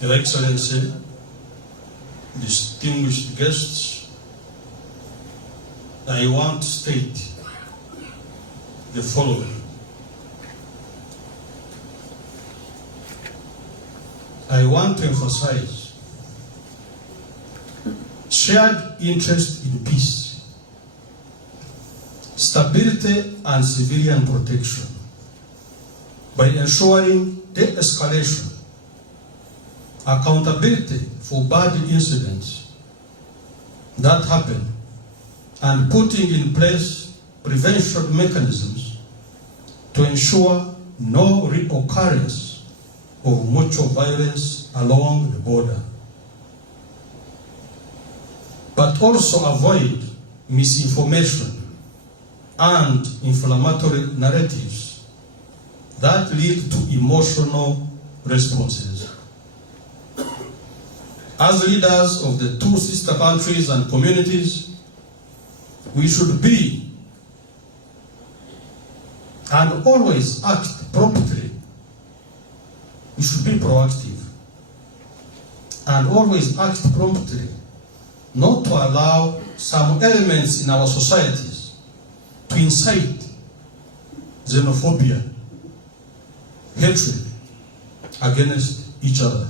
Your Excellency, distinguished guests, I want to state the following. I want to emphasize shared interest in peace, stability, and civilian protection by ensuring de-escalation, accountability for bad incidents that happen, and putting in place prevention mechanisms to ensure no reoccurrence of mutual violence along the border, but also avoid misinformation and inflammatory narratives that lead to emotional responses. As leaders of the two sister countries and communities, we should be and always act promptly. We should be proactive and always act promptly, not to allow some elements in our societies to incite xenophobia, hatred against each other.